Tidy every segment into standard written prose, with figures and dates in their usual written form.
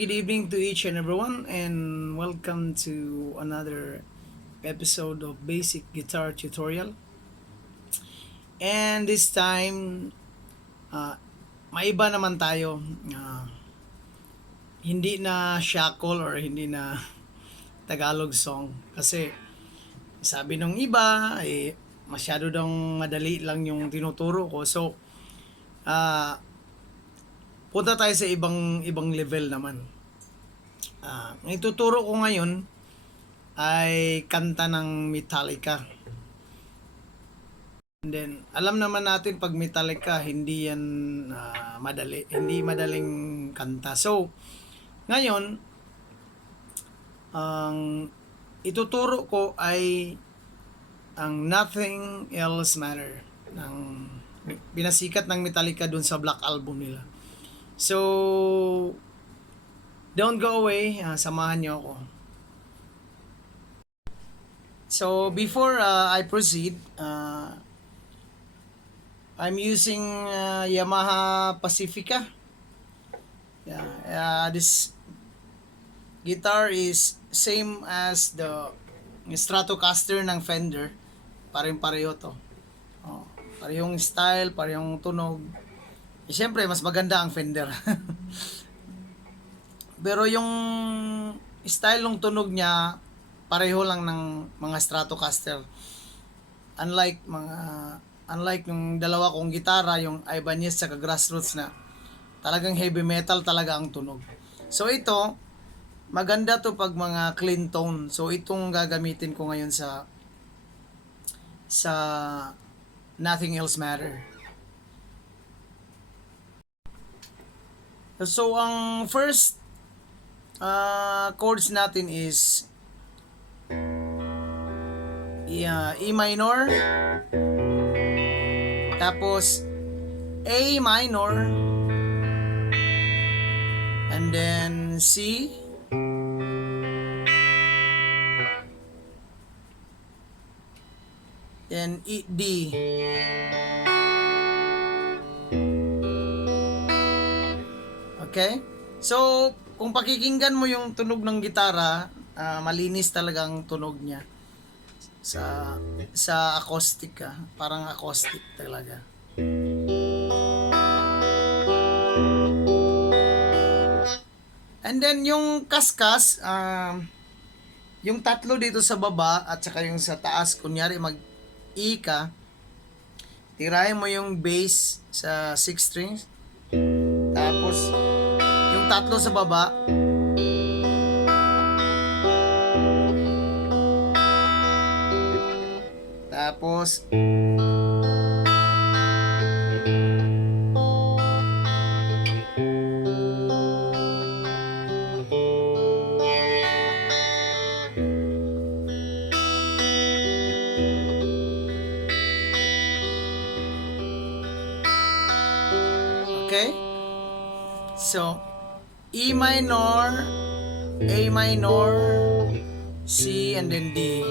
good evening to each and everyone, and welcome to another episode of Basic Guitar Tutorial. And this time, uh, maiba naman tayo. Hindi na shackle or hindi na Tagalog song. Kasi sabi nung iba, masyado daw madali lang yung tinuturo ko. So, uh, punta tayo sa ibang level naman. Ang ituturo ko ngayon ay kanta ng Metallica. And then, alam naman natin pag Metallica, hindi yan madali. Hindi madaling kanta. So, ngayon, ang ituturo ko ay ang Nothing Else Matter ng pinasikat ng Metallica dun sa Black Album nila. So, don't go away. Samahan niyo ako. So, before I proceed, I'm using Yamaha Pacifica. This guitar is same as the Stratocaster ng Fender. Parehong-pareho to. Parehong style, parehong tunog. Siyempre, mas maganda ang Fender. Pero yung style ng tunog niya, pareho lang ng mga Stratocaster. Unlike yung dalawa kong gitara, yung Ibanez sa Grassroots na talagang heavy metal talaga ang tunog. So ito, maganda to pag mga clean tone. So itong gagamitin ko ngayon sa Nothing Else Matter. So ang first chords natin is E minor, tapos A minor, and then C, then D. Okay? So, kung pakikinggan mo yung tunog ng gitara, malinis talaga ang tunog niya. Sa acoustic parang acoustic talaga. And then yung kaskas, yung tatlo dito sa baba at saka yung sa taas, kunyari mag-E ka, tirahin mo yung bass sa 6 strings, tapos yung tatlo sa baba, tapos okay? So, E minor, A minor, C, and then D.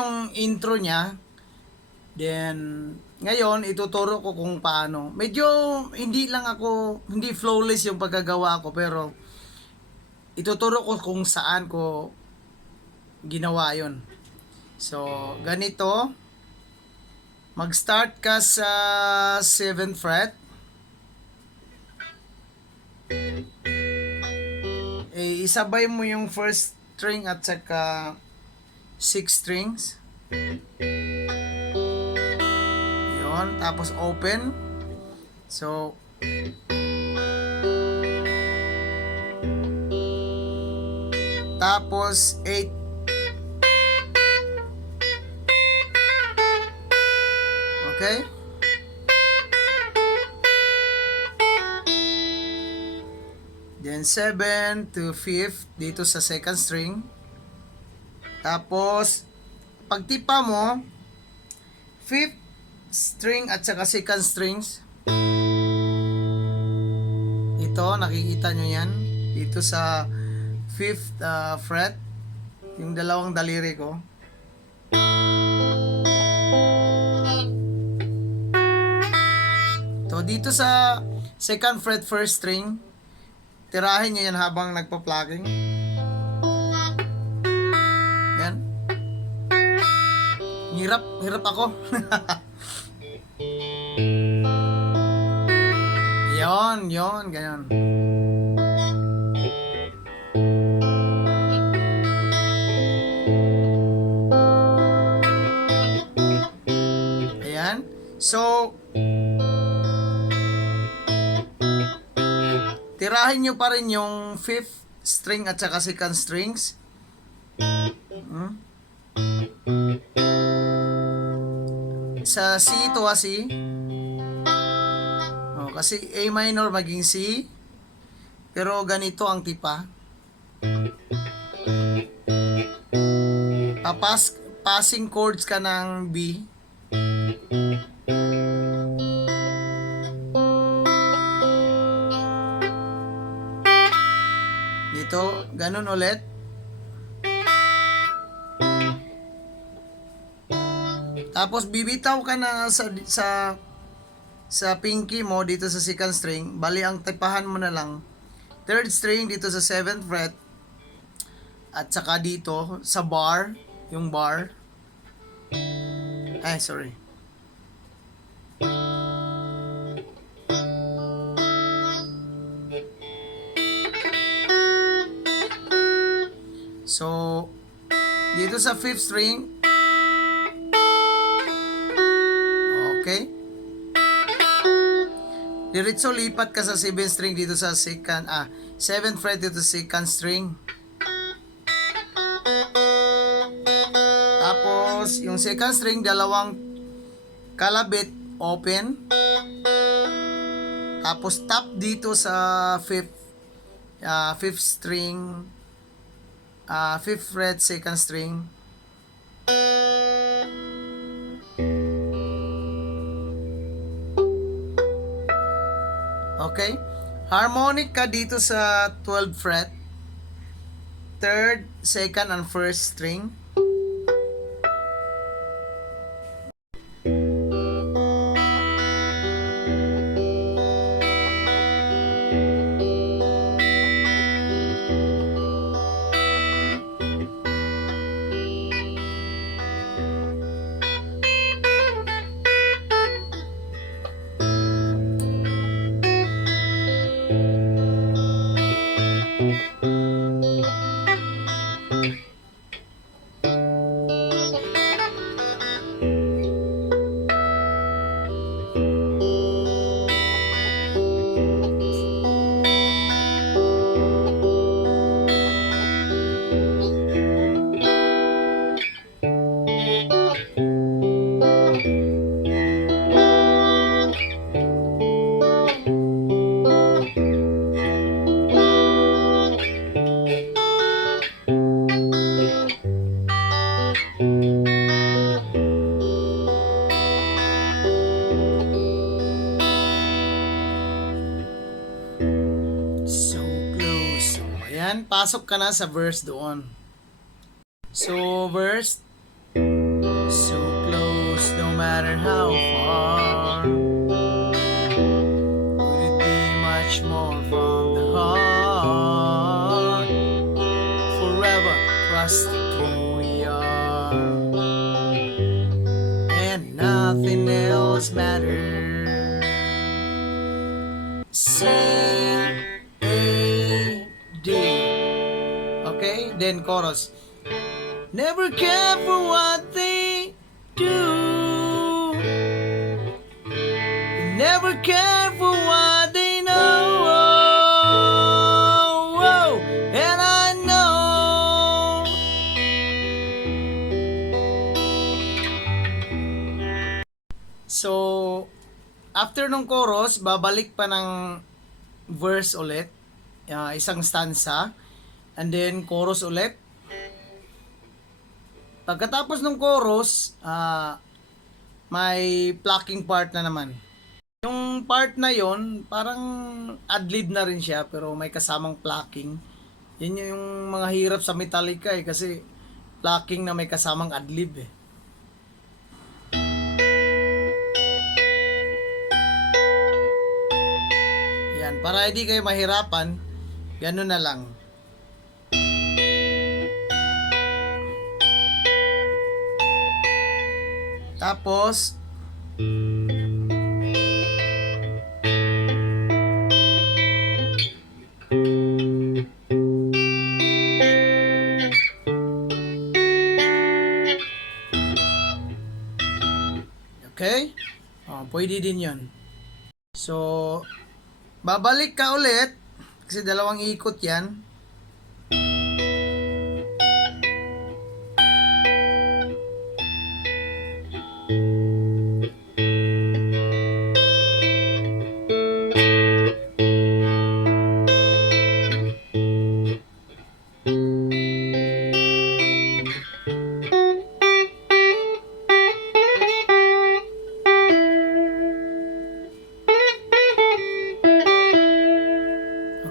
Yung intro niya, then ngayon ituturo ko kung paano. Medyo hindi flawless yung paggagawa ko, pero ituturo ko kung saan ko ginawa yon. So, ganito. Mag-start ka sa 7th fret. Isabay mo yung first string at saka 6 strings. Yun. Tapos open. So, tapos 8. Okay? Then 7 to 5th dito sa second string. Tapos pagtipa mo 5th string at saka second strings. Ito nakikita nyo yan dito sa 5th fret, yung dalawang daliri ko. So dito sa second fret first string, tirahin nyo yan habang nagpa-plucking. Yan. Hirap ako. Yon, ganyan. Ayan. So, tirahin nyo pa rin yung 5th string at saka second strings. Sa C to C. Kasi A minor maging C. Pero ganito ang tipa. Passing chords ka ng B. Dito, ganun ulit. Tapos bibitaw ka na sa pinky mo dito sa second string. Bali ang tipahan mo na lang third string dito sa 7th fret at saka dito sa bar, yung bar. Sorry. So dito sa 5th string, okay, diretso lipat ka sa 7th string dito sa 7th fret dito sa second string. Tapos yung second string dalawang kalabit open. Tapos tap dito sa 5th string, 5th fret second string. Okay? Harmonic ka dito sa 12th fret, 3rd, 2nd, and 1st string. Ayan, pasok ka na sa verse doon. So, verse. So close, no matter how far. Would it be much more from the heart? Forever trusting who we are. was matter. C A D. Okay, then chorus. Never care for what they do. Never care for what they know. And I know. So, after nung chorus, babalik pa ng verse ulit. Isang stanza. And then, chorus ulit. Pagkatapos ng chorus, may plucking part na naman. Yung part na yon parang ad-lib na rin siya, pero may kasamang plucking. Yan yung mga hirap sa Metallica kasi plucking na may kasamang ad-lib Yan, para hindi kayo mahirapan, ganun na lang. Tapos, okay? Pwede din yon. So, babalik ka ulit kasi dalawang ikot yan.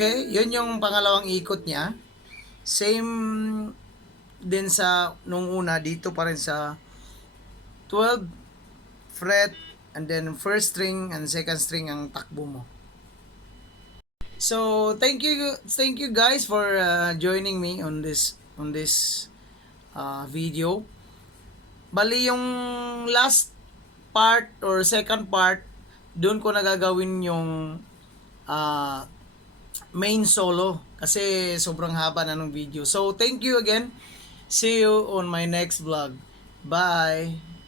Okay, yun yung pangalawang ikot niya. Same din sa nung una, dito pa rin sa 12 fret and then first string and second string ang takbo mo. So, thank you guys for joining me on this video. Bali yung last part or second part, doon ko nagagawin yung main solo kasi sobrang haba na ng video. So, thank you again. See you on my next vlog. Bye!